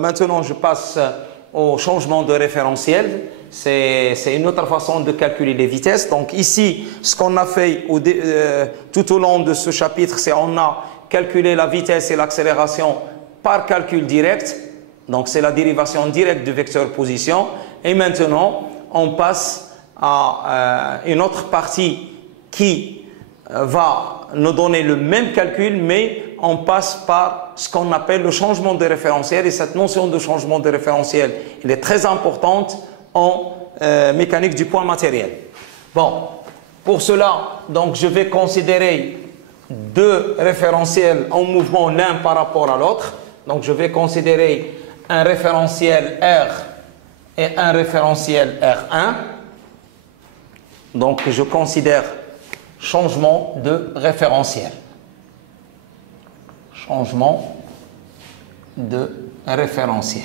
Maintenant, je passe au changement de référentiel. C'est une autre façon de calculer les vitesses. Donc ici, ce qu'on a fait tout au long de ce chapitre, c'est on a calculé la vitesse et l'accélération par calcul direct. Donc c'est la dérivation directe du vecteur position. Et maintenant, on passe à une autre partie qui va nous donner le même calcul, mais on passe par ce qu'on appelle le changement de référentiel. Et cette notion de changement de référentiel, elle est très importante en mécanique du point matériel. Bon, pour cela, donc je vais considérer deux référentiels en mouvement l'un par rapport à l'autre. Donc je vais considérer un référentiel R et un référentiel R1. Donc je considère changement de référentiel. Changement de référentiel.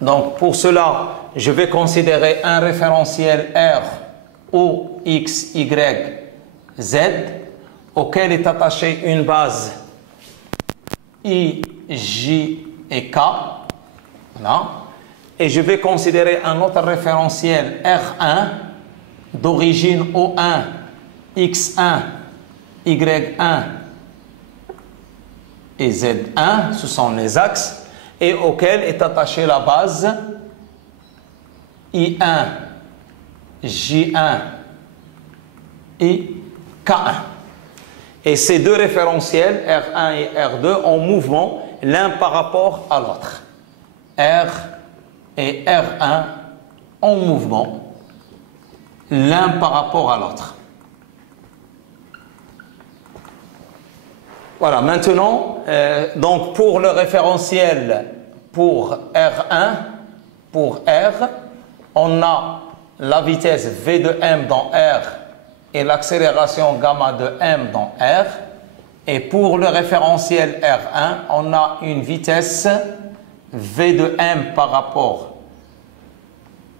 Donc pour cela, je vais considérer un référentiel R O, X, Y, Z auquel est attachée une base I, J et K. Voilà. Et je vais considérer un autre référentiel R1 d'origine O1, X1, Y1 et Z1, ce sont les axes, et auquel est attachée la base I1, J1 et K1. Et ces deux référentiels, R1 et R2, en mouvement l'un par rapport à l'autre. R et R1 en mouvement l'un par rapport à l'autre. Voilà, maintenant, donc pour le référentiel pour R1, pour R, on a la vitesse V de M dans R et l'accélération gamma de M dans R. Et pour le référentiel R1, on a une vitesse V de M par rapport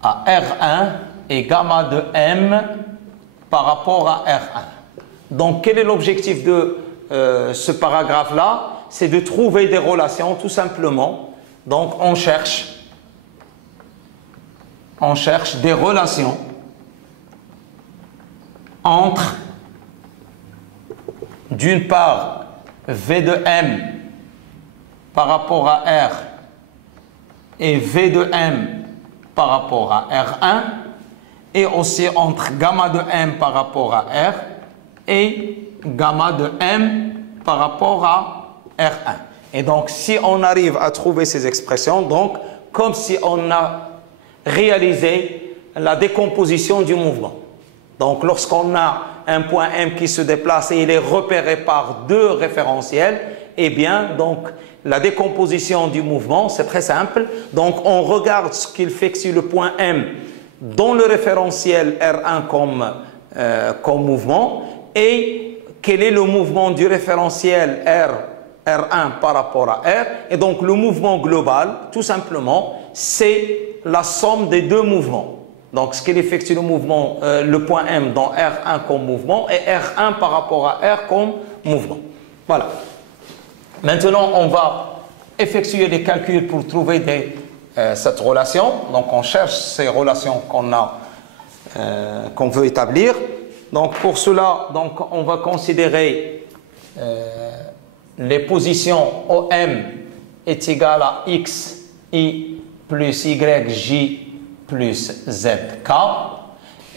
à R1 et gamma de M par rapport à R1. Donc, quel est l'objectif de ce paragraphe-là? C'est de trouver des relations, tout simplement. Donc, on cherche des relations entre, d'une part, V de M par rapport à R et V de M par rapport à R1, et aussi entre gamma de M par rapport à R et gamma de M par rapport à R1. Et donc, si on arrive à trouver ces expressions, donc, comme si on a réalisé la décomposition du mouvement. Donc, lorsqu'on a un point M qui se déplace et il est repéré par deux référentiels, eh bien, donc, la décomposition du mouvement, c'est très simple. Donc, on regarde ce qu'il fait sur le point M dans le référentiel R1 comme mouvement et quel est le mouvement du référentiel R1 par rapport à R. Et donc, le mouvement global, tout simplement, c'est la somme des deux mouvements. Donc, ce qu'il effectue le mouvement, le point M dans R1 comme mouvement et R1 par rapport à R comme mouvement. Voilà. Maintenant, on va effectuer des calculs pour trouver cette relation. Donc, on cherche ces relations qu'on veut établir. Donc, pour cela, donc, on va considérer les positions OM est égal à X, I plus Y, J plus ZK.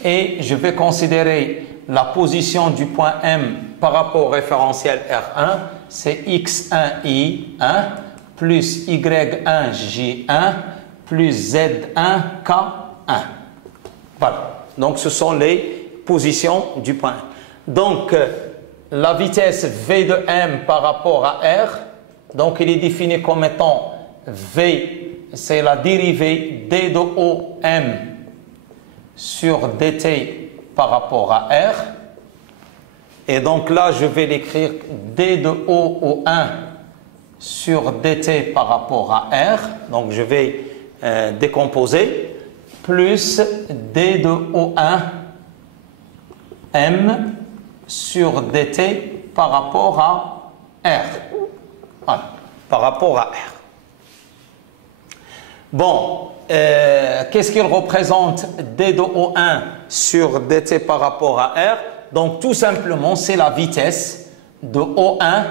Et je vais considérer la position du point M par rapport au référentiel R1, c'est X1I1 plus Y1J1 plus Z1K1. Voilà. Donc, ce sont les positions du point M. Donc, la vitesse V de M par rapport à R, donc il est défini comme étant V, c'est la dérivée d de OM sur dt par rapport à R. Et donc là, je vais l'écrire d de O 1 sur dt par rapport à R. Donc je vais décomposer. Plus d de O1 M sur dt par rapport à R. 1 par rapport à R. Bon, qu'est-ce qu'il représente d de O1 sur dt par rapport à R? Donc, tout simplement, c'est la vitesse de O1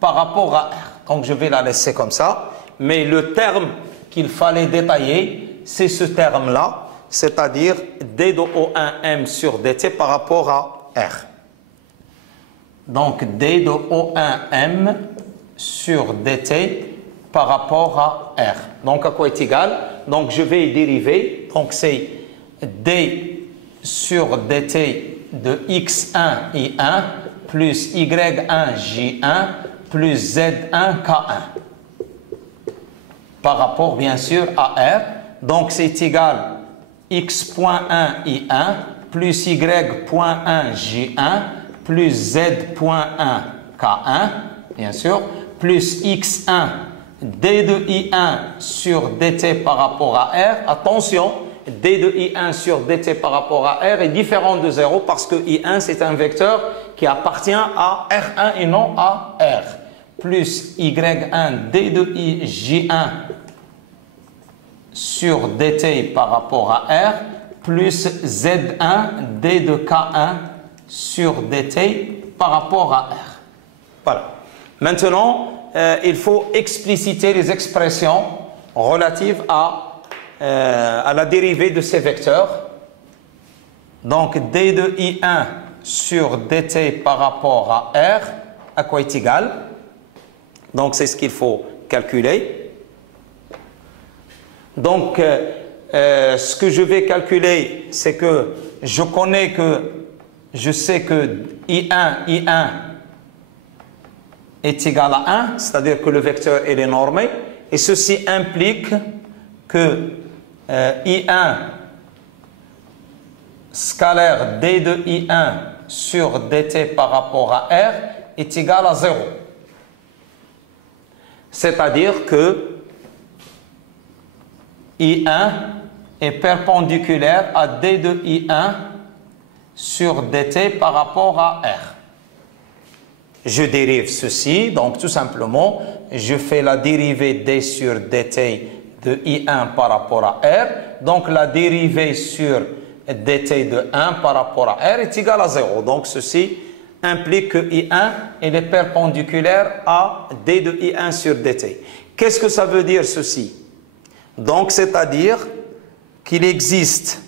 par rapport à R. Donc, je vais la laisser comme ça. Mais le terme qu'il fallait détailler, c'est ce terme-là, c'est-à-dire d de O1m sur dt par rapport à R. Donc, d de O1m sur dt par rapport à R. Donc, à quoi est égal? Donc, je vais dériver. Donc, c'est d sur dt de x1 i1 plus y1 j1 plus z1 k1 par rapport, bien sûr, à R. Donc, c'est égal x.1 i1 plus y.1 j1 plus z.1 k1, bien sûr, plus x1 d de i1 sur dt par rapport à R. Attention, d de i1 sur dt par rapport à R est différent de 0 parce que i1 c'est un vecteur qui appartient à R1 et non à R. Plus y1 d de i j1 sur dt par rapport à R plus z1 d de k1 sur dt par rapport à R. Voilà. Maintenant, il faut expliciter les expressions relatives à la dérivée de ces vecteurs. Donc, d de i1 sur dt par rapport à R, à quoi est égal? Donc, c'est ce qu'il faut calculer. Donc, ce que je vais calculer, c'est que je sais que I1 est égal à 1, c'est-à-dire que le vecteur est normé, et ceci implique que I1 scalaire d de I1 sur dt par rapport à R est égal à 0. C'est-à-dire que I1 est perpendiculaire à d de I1 sur dt par rapport à R. Je dérive ceci, donc tout simplement, je fais la dérivée d sur dt de I1 par rapport à R. Donc la dérivée sur dt de 1 par rapport à R est égale à 0. Donc ceci implique que I1 est perpendiculaire à d de I1 sur dt. Qu'est-ce que ça veut dire ceci? Donc c'est-à-dire qu'il existe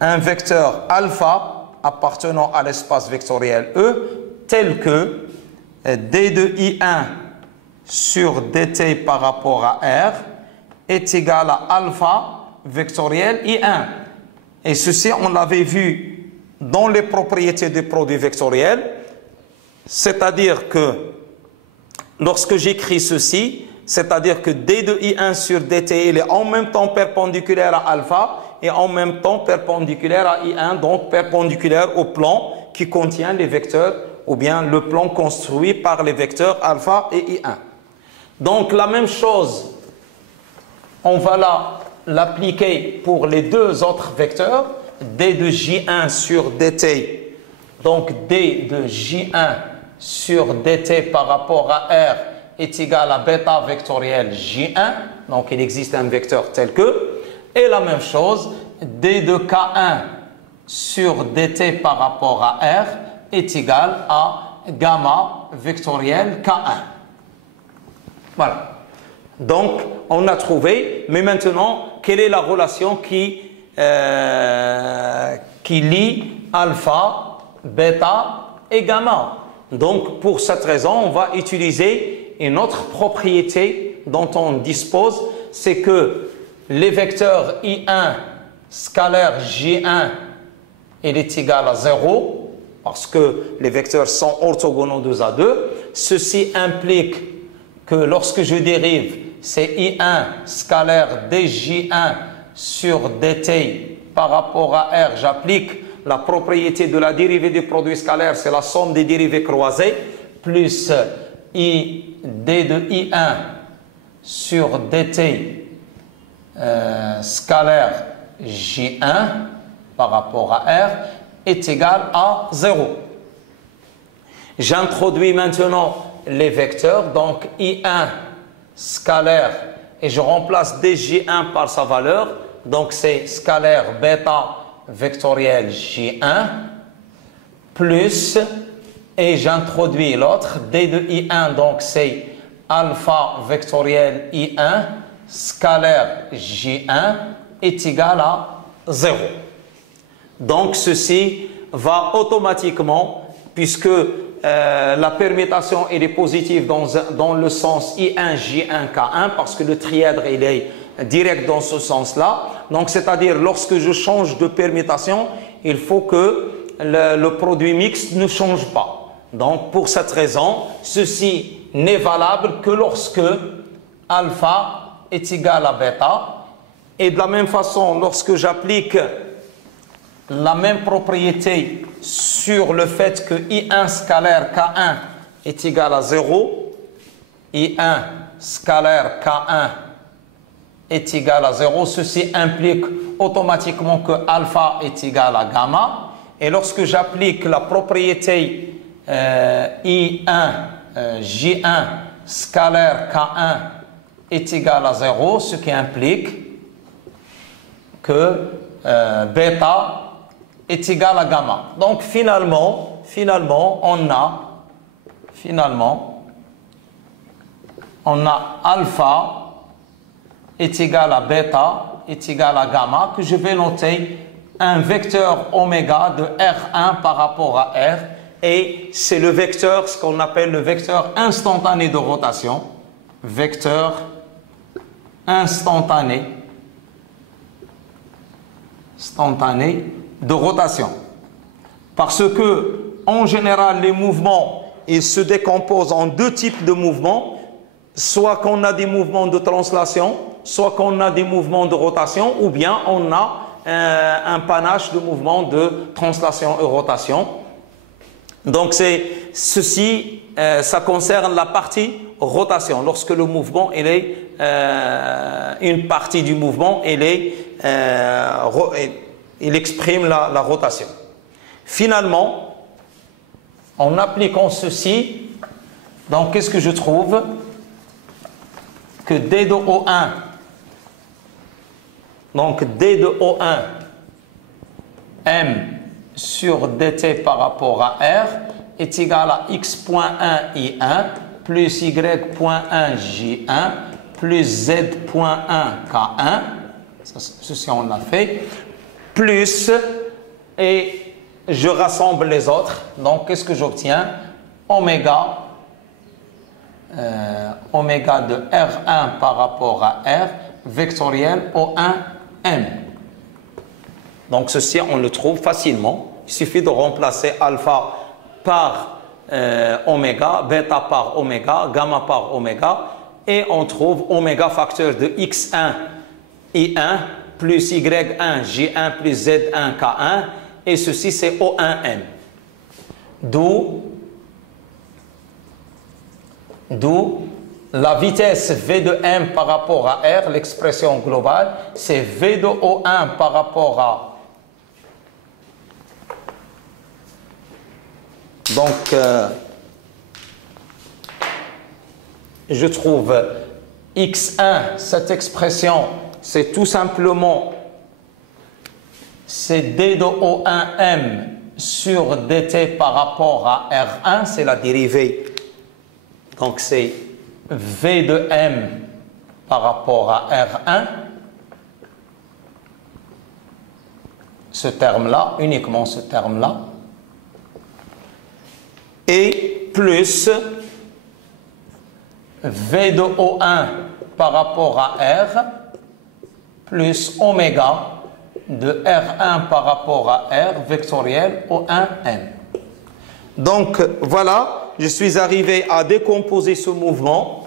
un vecteur alpha appartenant à l'espace vectoriel E tel que d de I1 sur dt par rapport à R est égal à alpha vectoriel I1. Et ceci, on l'avait vu dans les propriétés des produits vectoriels, c'est-à-dire que lorsque j'écris ceci, c'est-à-dire que d de I1 sur dt, il est en même temps perpendiculaire à alpha et en même temps perpendiculaire à I1, donc perpendiculaire au plan qui contient les vecteurs, ou bien le plan construit par les vecteurs alpha et I1. Donc la même chose, on va l'appliquer pour les deux autres vecteurs, d de J1 sur dt, donc d de J1 sur dt par rapport à R est égal à bêta vectoriel J1, donc il existe un vecteur tel que, et la même chose, d de K1 sur dt par rapport à R est égal à gamma vectoriel K1. Voilà. Donc, on a trouvé, mais maintenant, quelle est la relation qui lie alpha, bêta et gamma? Donc, pour cette raison, on va utiliser une autre propriété dont on dispose, c'est que les vecteurs I1 scalaire J1, il est égal à 0, parce que les vecteurs sont orthogonaux 2 à 2. Ceci implique que lorsque je dérive, c'est I1 scalaire dJ1 sur dt par rapport à R, j'applique la propriété de la dérivée du produit scalaire, c'est la somme des dérivées croisées, plus d de I1 sur dt scalaire J1 par rapport à R est égal à 0. J'introduis maintenant les vecteurs. Donc I1 scalaire, et je remplace dj1 par sa valeur. Donc c'est scalaire bêta vectoriel j1 plus, et j'introduis l'autre, d de I1, donc c'est alpha vectoriel I1 scalaire j1 est égal à 0. Donc ceci va automatiquement, puisque la permutation elle est positive dans le sens I1 J1 K1, parce que le trièdre il est direct dans ce sens-là. Donc c'est-à-dire lorsque je change de permutation, il faut que le produit mixte ne change pas. Donc pour cette raison, ceci n'est valable que lorsque alpha est égal à bêta. Et de la même façon, lorsque j'applique la même propriété sur le fait que I1 scalaire K1 est égal à 0, I1 scalaire K1 est égal à 0, ceci implique automatiquement que alpha est égal à gamma. Et lorsque j'applique la propriété I1 J1 scalaire K1 est égal à 0, ce qui implique que bêta est égal à gamma. Donc finalement on a alpha est égal à bêta est égal à gamma, que je vais noter un vecteur oméga de R1 par rapport à R, et c'est le vecteur, ce qu'on appelle le vecteur instantané de rotation, vecteur instantané de rotation. Parce que, en général, les mouvements, ils se décomposent en deux types de mouvements, soit qu'on a des mouvements de translation, soit qu'on a des mouvements de rotation, ou bien on a un panache de mouvements de translation et rotation. Donc, ceci, ça concerne la partie rotation. Lorsque le mouvement, il est, une partie du mouvement, il exprime la rotation. Finalement, en appliquant ceci, donc qu'est-ce que je trouve? Que d de O1, donc d de O1, m sur dt par rapport à R est égal à x.1 I1 plus y.1 J1 plus z.1 K1, ceci on l'a fait, plus, et je rassemble les autres, donc qu'est-ce que j'obtiens? Oméga de R1 par rapport à R vectoriel O1M. Donc ceci on le trouve facilement, il suffit de remplacer alpha par oméga, bêta par oméga, gamma par oméga, et on trouve oméga facteur de x1 I1 plus y1 J1 plus z1 K1, et ceci c'est O1M. D'où la vitesse V de M par rapport à R, l'expression globale, c'est V de O1 par rapport à... Donc, je trouve X1, cette expression, c'est tout simplement, c'est D de O1M sur dt par rapport à R1, c'est la dérivée. Donc, c'est V de M par rapport à R1. Ce terme-là, uniquement ce terme-là. Et plus V de O1 par rapport à R plus oméga de R1 par rapport à R vectoriel O1M. Donc voilà, je suis arrivé à décomposer ce mouvement,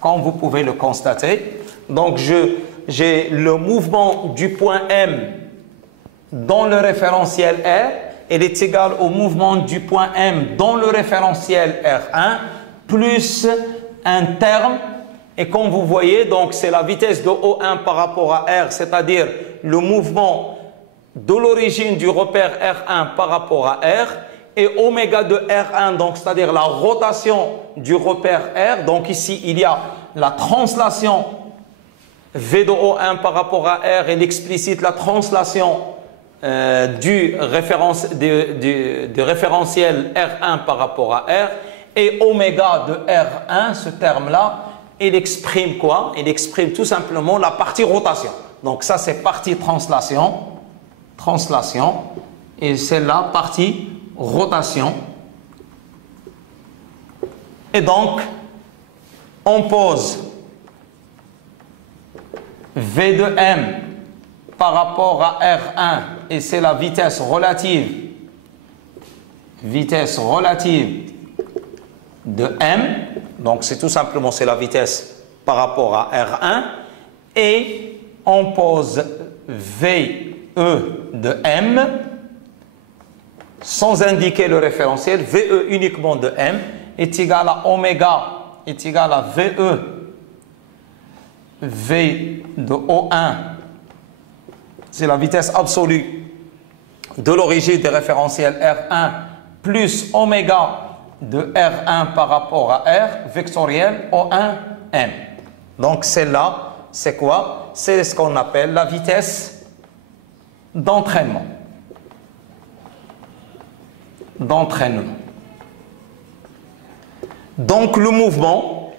comme vous pouvez le constater. Donc j'ai le mouvement du point M dans le référentiel R, il est égal au mouvement du point M dans le référentiel R1 plus un terme, et comme vous voyez, donc c'est la vitesse de O1 par rapport à R, c'est-à-dire le mouvement de l'origine du repère R1 par rapport à R, et oméga de R1, donc c'est-à-dire la rotation du repère R. Donc ici, il y a la translation V de O1 par rapport à R et l'explicite, la translation du référentiel R1 par rapport à R. Et oméga de R1, ce terme-là, il exprime quoi? Il exprime tout simplement la partie rotation. Donc ça, c'est partie translation, et c'est la partie rotation. Et donc, on pose V de M par rapport à R1, et c'est la vitesse relative de M. Donc, c'est tout simplement, c'est la vitesse par rapport à R1. Et on pose VE de M sans indiquer le référentiel. VE uniquement de M est égal à oméga, est égal à VE, V de O1. C'est la vitesse absolue de l'origine des référentiels R1 plus oméga de R1 par rapport à R, vectoriel O1M. Donc celle-là, c'est quoi? C'est ce qu'on appelle la vitesse d'entraînement. Donc le mouvement,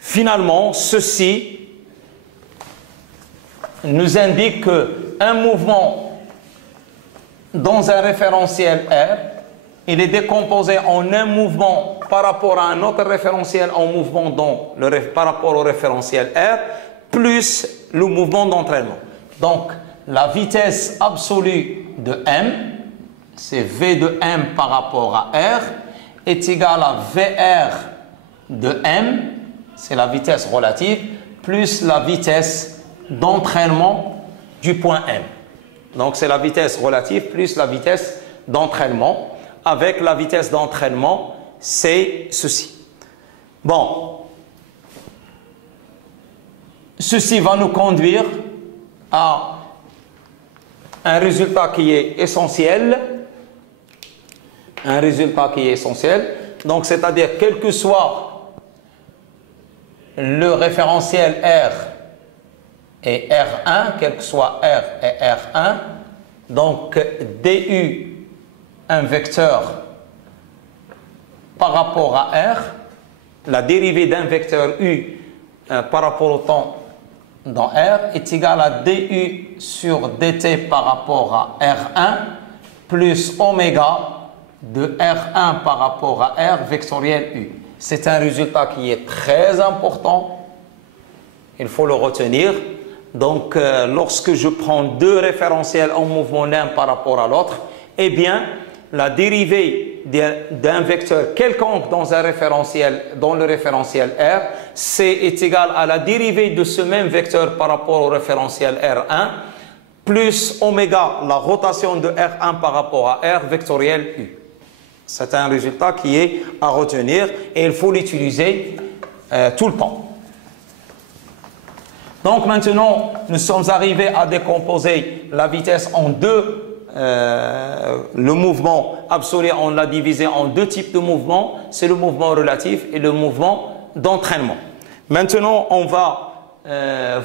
finalement, ceci nous indique qu'un mouvement dans un référentiel R, il est décomposé en un mouvement par rapport à un autre référentiel en mouvement par rapport au référentiel R, plus le mouvement d'entraînement. Donc, la vitesse absolue de M, c'est V de M par rapport à R, est égale à VR de M, c'est la vitesse relative, plus la vitesse d'entraînement du point M. Donc, c'est la vitesse relative plus la vitesse d'entraînement. Avec la vitesse d'entraînement, c'est ceci. Bon, ceci va nous conduire à un résultat qui est essentiel. Donc, c'est-à-dire, quel que soit le référentiel R et R1, quel que soit R et R1, donc DU, un vecteur par rapport à R, la dérivée d'un vecteur U par rapport au temps dans R est égale à du sur dt par rapport à R1 plus oméga de R1 par rapport à R vectoriel U. C'est un résultat qui est très important, il faut le retenir. Donc, lorsque je prends deux référentiels en mouvement l'un par rapport à l'autre, eh bien, la dérivée d'un vecteur quelconque dans le référentiel R, est égal à la dérivée de ce même vecteur par rapport au référentiel R1, plus oméga, la rotation de R1 par rapport à R vectoriel U. C'est un résultat qui est à retenir et il faut l'utiliser tout le temps. Donc maintenant, nous sommes arrivés à décomposer la vitesse en deux. Le mouvement absolu, on l'a divisé en deux types de mouvements. C'est le mouvement relatif et le mouvement d'entraînement. Maintenant, on va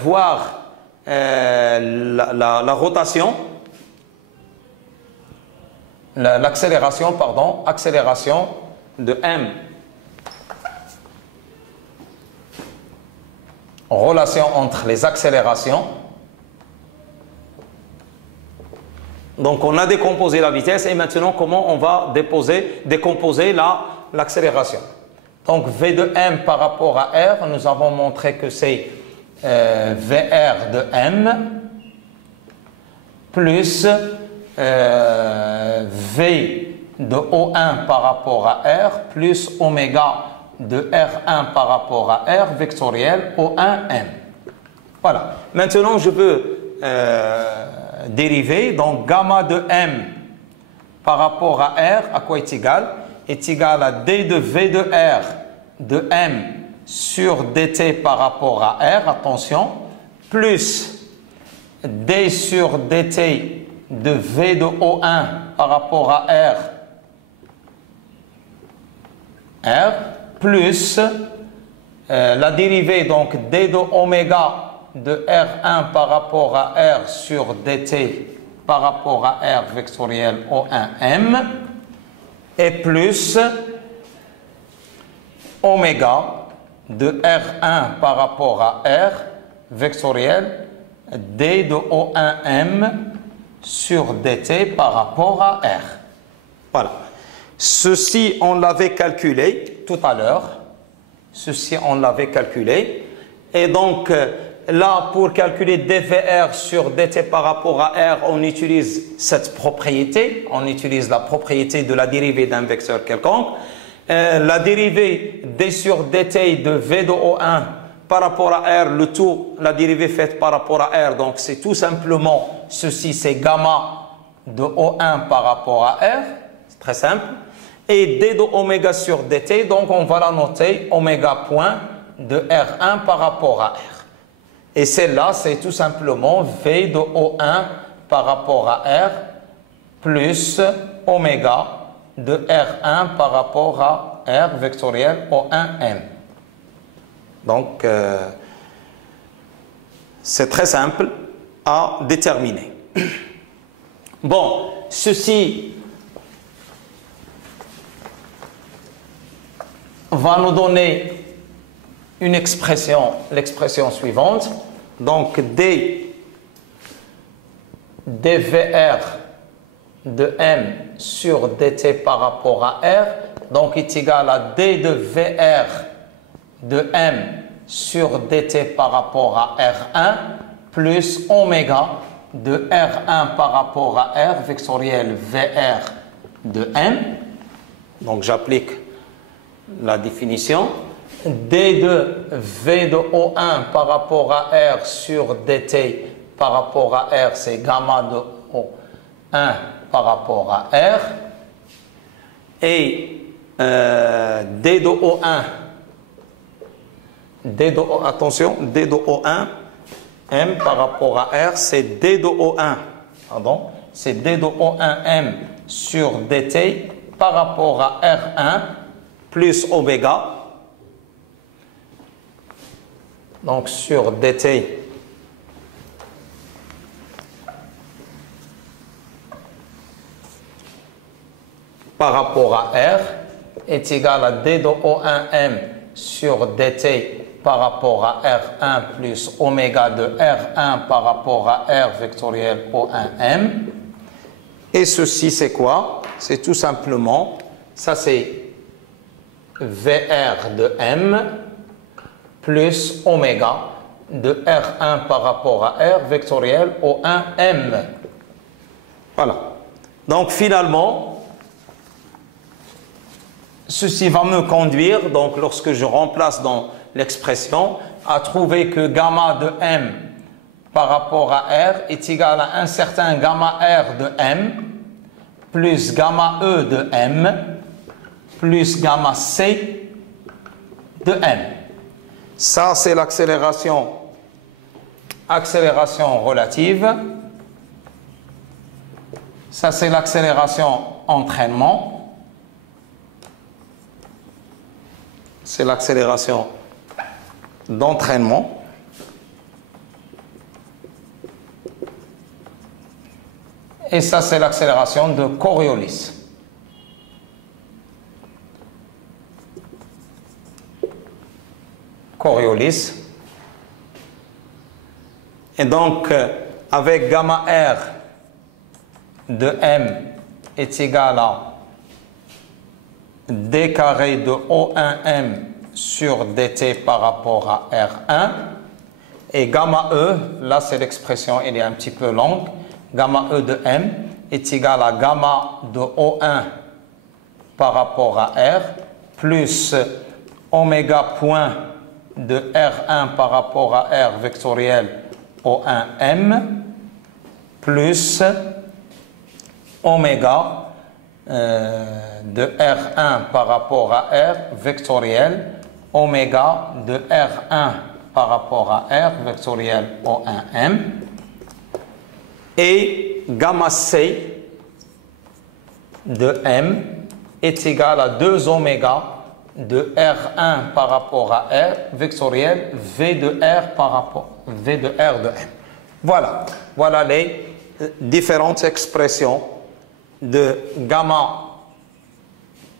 voir la rotation, l'accélération, accélération de M. Relation entre les accélérations. Donc, on a décomposé la vitesse et maintenant, comment on va décomposer l'accélération. Donc, V de M par rapport à R, nous avons montré que c'est VR de M plus V de O1 par rapport à R plus oméga de R1 par rapport à R vectoriel O1M. Voilà. Maintenant, je peux dériver. Donc, gamma de M par rapport à R, à quoi est égal? Est égal à D de V de R de M sur dt par rapport à R, attention, plus D sur dt de V de O1 par rapport à R R plus la dérivée donc d de oméga de R1 par rapport à R sur dt par rapport à R vectoriel O1M et plus oméga de R1 par rapport à R vectoriel d de O1M sur dt par rapport à R. Voilà. Ceci, on l'avait calculé tout à l'heure. Ceci, on l'avait calculé. Et donc, là, pour calculer dVR sur dt par rapport à R, on utilise cette propriété. On utilise la propriété de la dérivée d'un vecteur quelconque. La dérivée d sur dt de v de O1 par rapport à R, le tout, la dérivée faite par rapport à R. Donc, c'est tout simplement, ceci, c'est gamma de O1 par rapport à R. C'est très simple. Et d de oméga sur dt, donc on va la noter oméga point de R1 par rapport à R. Et celle-là, c'est tout simplement V de O1 par rapport à R plus oméga de R1 par rapport à R vectoriel O1M. Donc, c'est très simple à déterminer. Bon, ceci va nous donner une expression, l'expression suivante. Donc, dVR de M sur dt par rapport à R, donc est égal à d de VR de M sur dt par rapport à R1 plus oméga de R1 par rapport à R vectoriel VR de M. Donc, j'applique la définition. D de V de O1 par rapport à R sur dt par rapport à R, c'est gamma de O1 par rapport à R. Et D de O1, attention, D de O1, M par rapport à R, c'est D de O1, pardon, c'est D de O1M sur dt par rapport à R1 plus oméga. Donc, sur dt par rapport à R est égal à d de O1M sur dt par rapport à R1 plus oméga de R1 par rapport à R vectoriel O1M. Et ceci, c'est quoi? C'est tout simplement, ça c'est VR de M plus oméga de R1 par rapport à R vectoriel O1M. Voilà. Donc finalement, ceci va me conduire, donc lorsque je remplace dans l'expression, à trouver que gamma de M par rapport à R est égal à un certain gamma R de M plus gamma E de M plus gamma C de M. Ça, c'est l'accélération relative. Ça, c'est l'accélération entraînement. C'est l'accélération d'entraînement. Et ça, c'est l'accélération de Coriolis. Coriolis. Et donc, avec gamma R de M est égal à d carré de O1M sur dt par rapport à R1. Et gamma E, là c'est l'expression, elle est un petit peu longue. Gamma E de M est égal à gamma de O1 par rapport à R plus oméga point de R1 par rapport à R vectoriel O1M plus oméga de R1 par rapport à R vectoriel oméga de R1 par rapport à R vectoriel O1M et gamma C de M est égal à 2 oméga de R1 par rapport à R vectoriel V de R par rapport V de R de M. Voilà. Voilà les différentes expressions de gamma.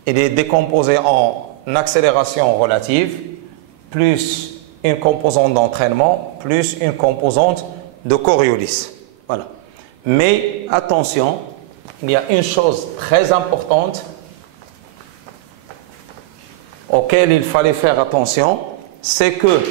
Il est décomposé en accélération relative, plus une composante d'entraînement, plus une composante de Coriolis. Voilà. Mais attention, il y a une chose très importante auquel il fallait faire attention, c'est que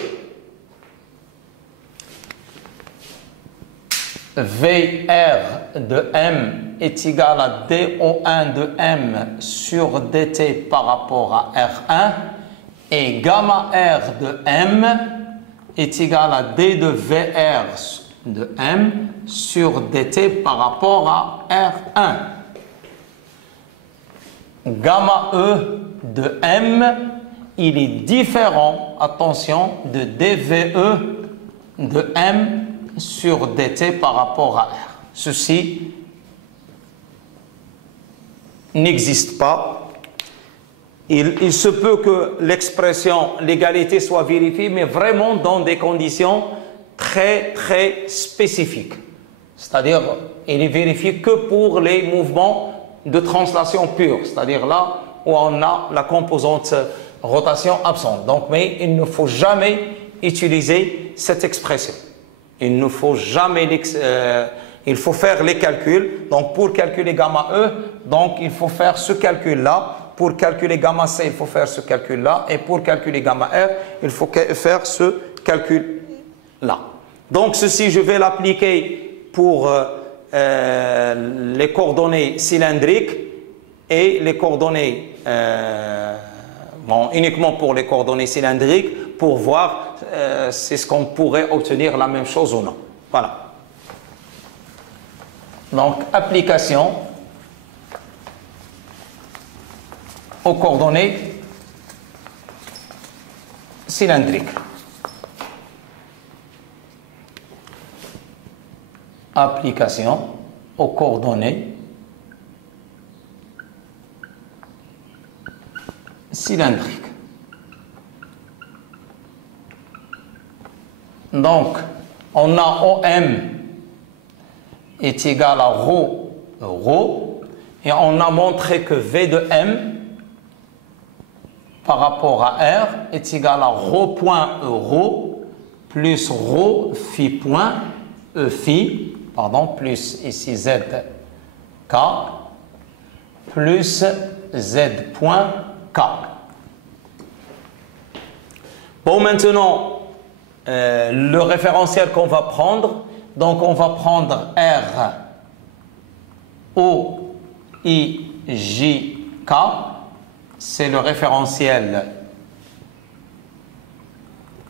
VR de M est égal à DO1 de M sur DT par rapport à R1 et gamma R de M est égal à D de VR de M sur DT par rapport à R1. Gamma E de M, il est différent, attention, de DVE de M sur DT par rapport à R. Ceci n'existe pas. Il se peut que l'expression l'égalité soit vérifiée, mais vraiment dans des conditions très spécifiques. C'est-à-dire, il est vérifié que pour les mouvements de translation pure, c'est-à-dire là où on a la composante rotation absente. Donc, mais il ne faut jamais utiliser cette expression. Il ne faut jamais, il faut faire les calculs. Donc, pour calculer gamma E, donc il faut faire ce calcul-là. Pour calculer gamma C, il faut faire ce calcul-là. Et pour calculer gamma R, il faut faire ce calcul-là. Donc, ceci, je vais l'appliquer pour les coordonnées cylindriques et les coordonnées, uniquement pour les coordonnées cylindriques, pour voir si ce qu'on pourrait obtenir la même chose ou non. Voilà. Donc, application aux coordonnées cylindriques. Application aux coordonnées cylindriques. Donc, on a OM est égal à ρ, et on a montré que V de M par rapport à R est égal à ρ point E plus ρ phi point E phi, plus ici Z K, plus Z point K. Bon, maintenant, le référentiel qu'on va prendre, donc on va prendre R O I J K, c'est le référentiel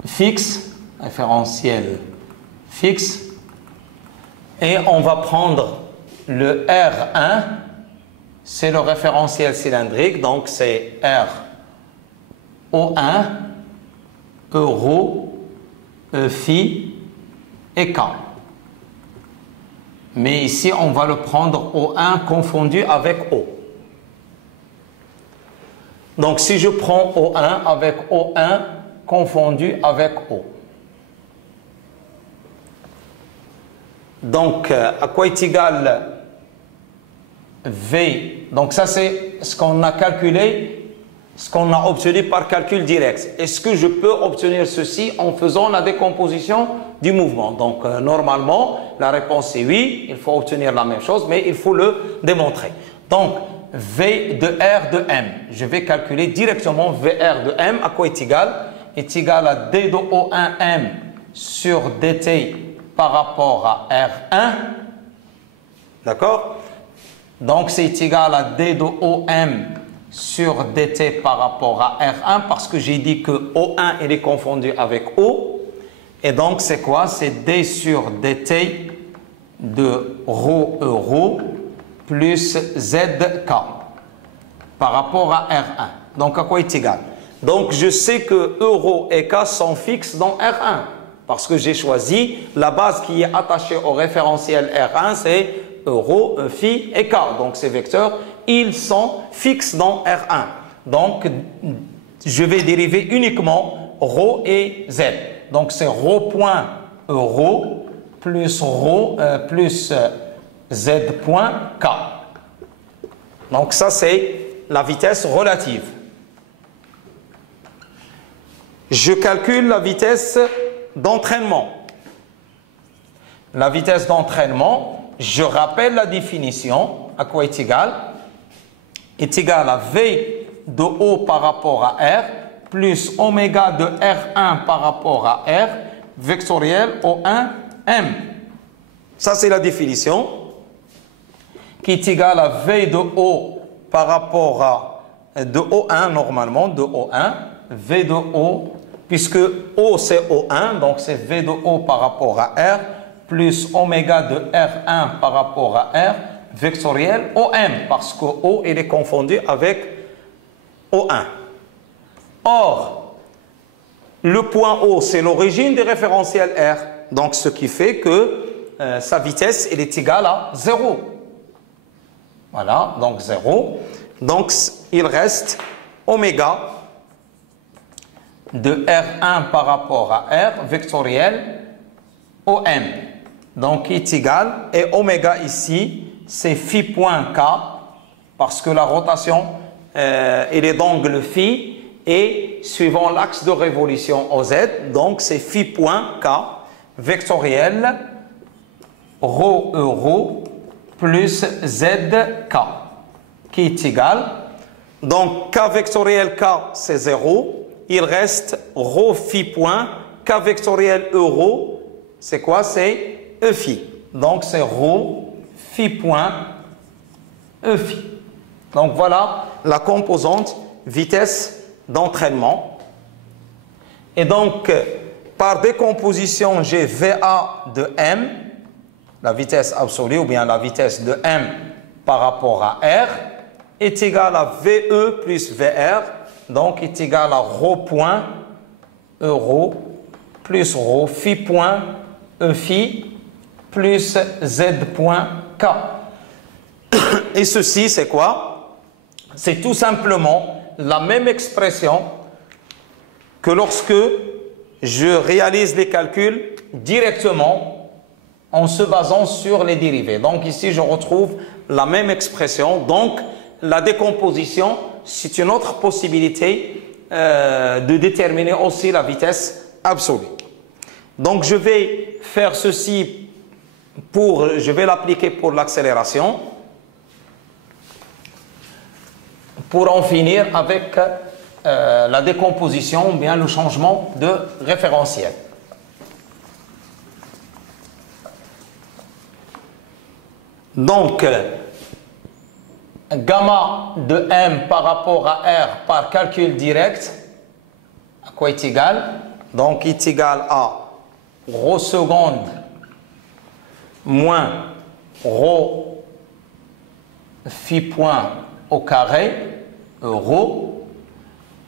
fixe, et on va prendre le R1, c'est le référentiel cylindrique, donc c'est R O1 euro E phi et K. Mais ici, on va le prendre O1 confondu avec O. Donc, si je prends O1 avec O1 confondu avec O. Donc, à quoi est égal V? Donc, ça, c'est ce qu'on a calculé, ce qu'on a obtenu par calcul direct. Est-ce que je peux obtenir ceci en faisant la décomposition du mouvement? Donc, normalement, la réponse est oui, il faut obtenir la même chose, mais il faut le démontrer. Donc, V de R de M. Je vais calculer directement VR de M. À quoi est égal? Est égal à D de O1M sur DT par rapport à R1. D'accord? Donc, c'est égal à D de OM sur DT par rapport à R1 parce que j'ai dit que O1 il est confondu avec O. Et donc, c'est quoi? C'est D sur DT de ρ euro plus ZK par rapport à R1. Donc, à quoi est égal? Donc, je sais que euro et K sont fixes dans R1 parce que j'ai choisi la base qui est attachée au référentiel R1, c'est euro, phi et K. Donc, ces vecteurs, ils sont fixes dans R1. Donc, je vais dériver uniquement ρ et z. Donc c'est ρ point ρ plus plus z point k. Donc ça c'est la vitesse relative. Je calcule la vitesse d'entraînement. La vitesse d'entraînement, je rappelle la définition, à quoi est égal? Est égal à V de O par rapport à R plus oméga de R1 par rapport à R vectoriel O1 M. Ça c'est la définition qui est égale à V de O par rapport à de O1 normalement, de O1, V de O, puisque O c'est O1, donc c'est V de O par rapport à R, plus oméga de R1 par rapport à R, vectoriel OM, parce que O il est confondu avec O1. Or, le point O c'est l'origine du référentiel R, donc ce qui fait que sa vitesse elle est égale à 0. Voilà, donc 0. Donc, il reste oméga de R1 par rapport à R vectoriel OM. Donc, est égal, et oméga ici, c'est phi point K, parce que la rotation, elle est d'angle phi, et suivant l'axe de révolution OZ, donc c'est phi point K vectoriel ρ euro plus zk qui est égal, donc k vectoriel k c'est 0, il reste ρ phi point k vectoriel euro, c'est quoi? C'est e phi, donc c'est ρ phi point e phi. Donc voilà la composante vitesse d'entraînement. Et donc par décomposition j'ai VA de M, la vitesse absolue ou bien la vitesse de M par rapport à R est égale à VE plus VR, donc est égal à ρ point euro plus ρ phi point E phi plus Z point K. Et ceci c'est quoi? C'est tout simplement la même expression que lorsque je réalise les calculs directement en se basant sur les dérivés. Donc ici, je retrouve la même expression. Donc, la décomposition, c'est une autre possibilité de déterminer aussi la vitesse absolue. Donc, je vais faire ceci je vais l'appliquer pour l'accélération, pour en finir avec la décomposition ou bien le changement de référentiel. Donc, gamma de M par rapport à R par calcul direct, à quoi est égal? Donc, est égal à ρ seconde moins ρ phi point au carré, euro,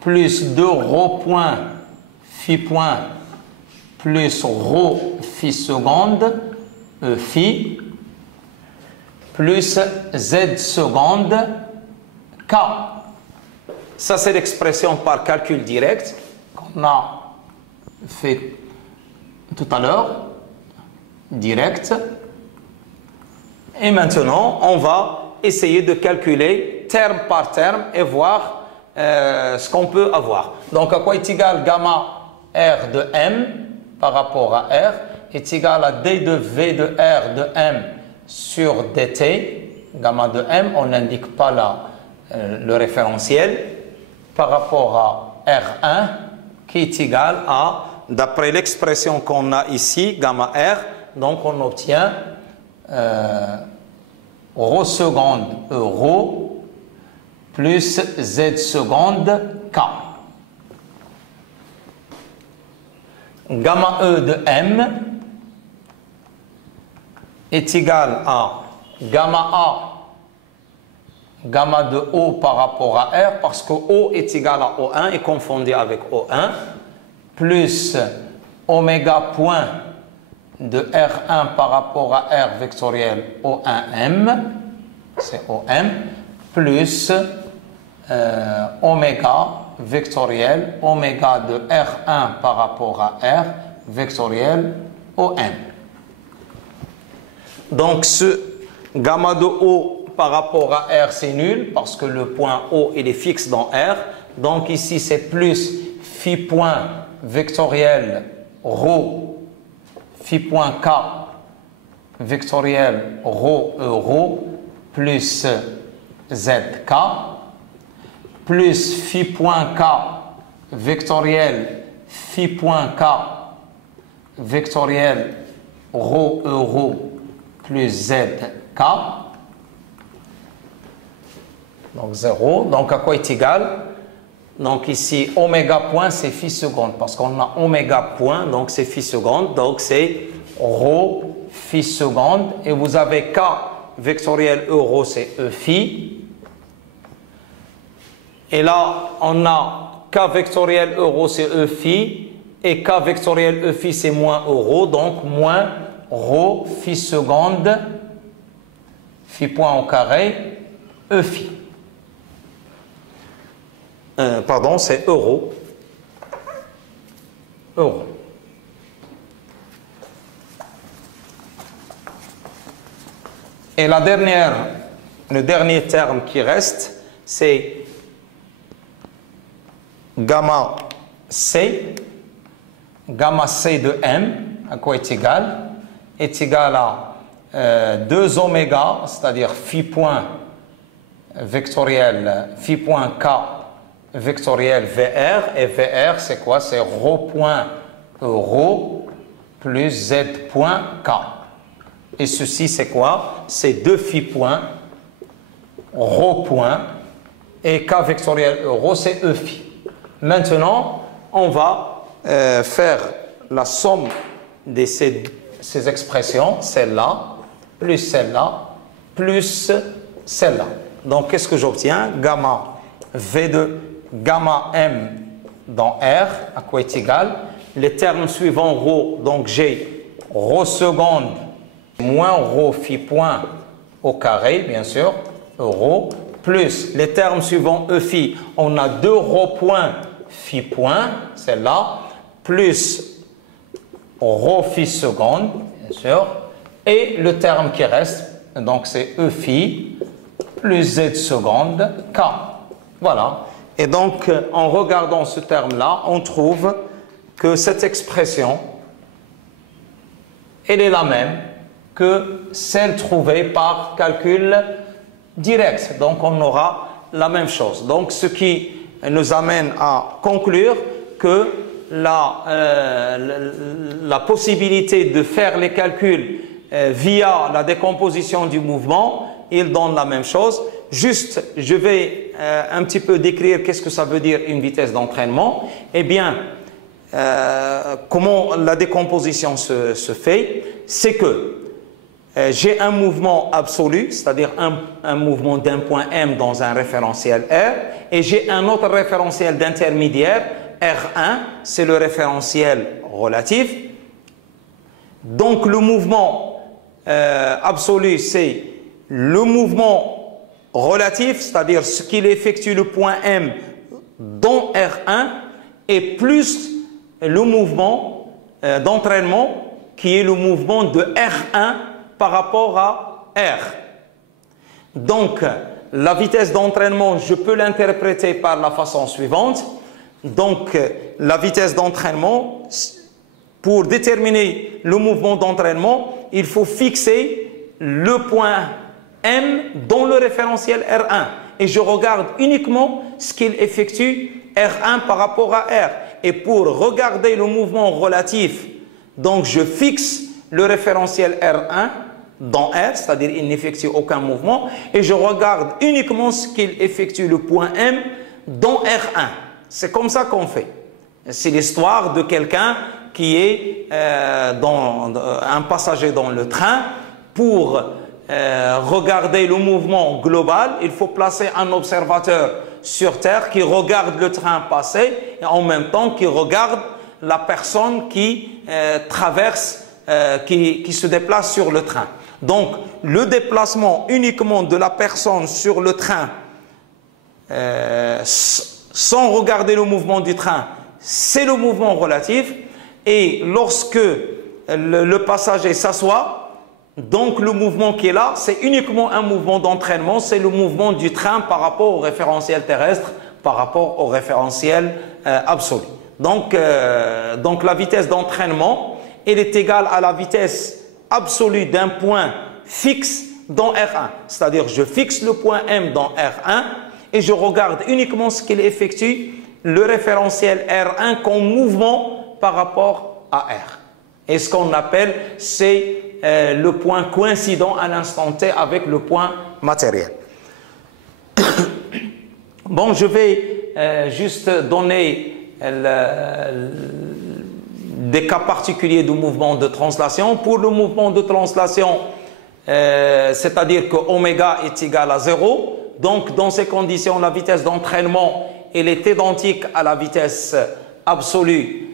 plus 2 ρ point phi point plus ρ phi seconde, phi, plus z seconde k. Ça, c'est l'expression par calcul direct qu'on a fait tout à l'heure, direct. Et maintenant, on va essayer de calculer terme par terme et voir ce qu'on peut avoir. Donc, à quoi est égal gamma R de M par rapport à R est égal à D de V de R de M sur dt, gamma de M, on n'indique pas le référentiel, par rapport à R1, qui est égal à, d'après l'expression qu'on a ici, gamma R, donc on obtient ρ seconde euro plus z seconde k. Gamma E de M est égal à gamma A, gamma de O par rapport à R, parce que O est égal à O1 et confondu avec O1, plus oméga point de R1 par rapport à R vectoriel O1M, c'est OM, plus oméga vectoriel oméga de R1 par rapport à R vectoriel OM. Donc ce gamma de O par rapport à R c'est nul parce que le point O il est fixe dans R. Donc ici c'est plus phi point vectoriel rho phi point K vectoriel rho euro plus ZK plus phi point K vectoriel phi point K vectoriel rho euro plus ZK. Donc 0. Donc à quoi est égal? Donc ici oméga point c'est phi seconde parce qu'on a oméga point donc c'est phi seconde. Donc c'est rho phi seconde et vous avez K vectoriel euro c'est E phi. Et là on a K vectoriel euro c'est E phi et K vectoriel E phi c'est moins euro donc moins rho phi seconde phi point au carré E phi. Pardon, c'est euro. Euro. Et le dernier terme qui reste, c'est gamma C. Gamma C de M, à quoi est égal? Est égal à 2 oméga, c'est-à-dire phi point vectoriel, phi point K vectoriel VR. Et VR, c'est quoi? C'est rho point euro plus Z point K. Et ceci, c'est quoi? C'est 2 phi point, rho point, et K vectoriel euro, c'est E phi. Maintenant, on va faire la somme de ces expressions, celle-là, plus celle-là, plus celle-là. Donc, qu'est-ce que j'obtiens? Gamma V de gamma M dans R, à quoi est égal? Les termes suivants, rho, donc j'ai rho seconde moins rho phi point au carré, bien sûr, euro, plus les termes suivants E phi, on a 2 rho point phi point, celle-là, plus rho phi seconde, bien sûr, et le terme qui reste, donc c'est E phi plus Z seconde K. Voilà. Et donc, en regardant ce terme-là, on trouve que cette expression, elle est la même que celle trouvée par calcul direct. Donc, on aura la même chose. Donc, ce qui nous amène à conclure que la possibilité de faire les calculs via la décomposition du mouvement, il donne la même chose. Juste, je vais un petit peu décrire qu'est-ce que ça veut dire une vitesse d'entraînement. Eh bien, comment la décomposition se fait? C'est que j'ai un mouvement absolu, c'est-à-dire un mouvement d'un point M dans un référentiel R, et j'ai un autre référentiel d'intermédiaire, R1, c'est le référentiel relatif. Donc le mouvement absolu, c'est le mouvement relatif, c'est-à-dire ce qu'il effectue le point M dans R1, et plus le mouvement d'entraînement qui est le mouvement de R1 par rapport à R. Donc, la vitesse d'entraînement, je peux l'interpréter par la façon suivante. Donc, la vitesse d'entraînement, pour déterminer le mouvement d'entraînement, il faut fixer le point M dans le référentiel R1. Et je regarde uniquement ce qu'il effectue R1 par rapport à R. Et pour regarder le mouvement relatif, donc je fixe le référentiel R1 dans R, c'est-à-dire il n'effectue aucun mouvement, et je regarde uniquement ce qu'il effectue le point M dans R1. C'est comme ça qu'on fait. C'est l'histoire de quelqu'un qui est un passager dans le train. Pour regarder le mouvement global, il faut placer un observateur sur Terre qui regarde le train passer et en même temps qui regarde la personne qui traverse, qui se déplace sur le train. Donc, le déplacement uniquement de la personne sur le train sans regarder le mouvement du train, c'est le mouvement relatif. Et lorsque le passager s'assoit, donc le mouvement qui est là, c'est uniquement un mouvement d'entraînement, c'est le mouvement du train par rapport au référentiel terrestre, par rapport au référentiel absolu. Donc la vitesse d'entraînement, elle est égale à la vitesse absolue d'un point fixe dans R1. C'est-à-dire, je fixe le point M dans R1 et je regarde uniquement ce qu'il effectue, le référentiel R1 comme mouvement par rapport à R. Et ce qu'on appelle, c'est le point coïncident à l'instant T avec le point matériel. Bon, je vais juste donner des cas particuliers de mouvement de translation. Pour le mouvement de translation, c'est-à-dire que oméga est égal à 0. Donc, dans ces conditions, la vitesse d'entraînement, elle est identique à la vitesse absolue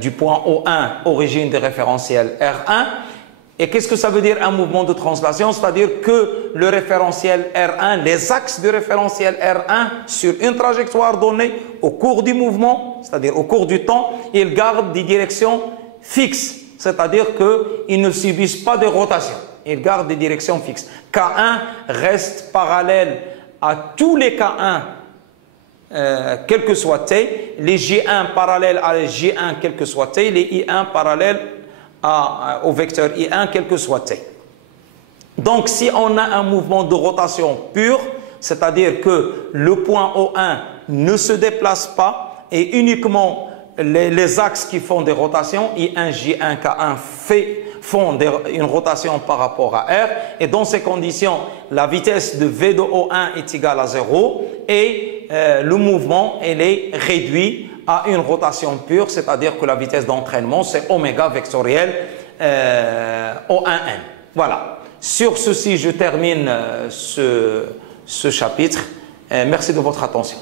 du point O1, origine du référentiel R1. Et qu'est-ce que ça veut dire un mouvement de translation? C'est-à-dire que le référentiel R1, les axes du référentiel R1 sur une trajectoire donnée au cours du mouvement, c'est-à-dire au cours du temps, ils gardent des directions fixes. C'est-à-dire qu'ils ne subissent pas de rotation. Ils gardent des directions fixes. K1 reste parallèle à tous les K1, quel que soit T. Les J1 parallèles à les J1, quel que soit T. Les I1 parallèles au vecteur I1, quel que soit T. Donc, si on a un mouvement de rotation pur, c'est-à-dire que le point O1 ne se déplace pas et uniquement les axes qui font des rotations, I1, J1, K1 font une rotation par rapport à R. Et dans ces conditions, la vitesse de V de O1 est égale à 0 et le mouvement, elle est réduit à une rotation pure, c'est-à-dire que la vitesse d'entraînement, c'est oméga vectoriel O1n. Voilà. Sur ceci, je termine ce chapitre. Merci de votre attention.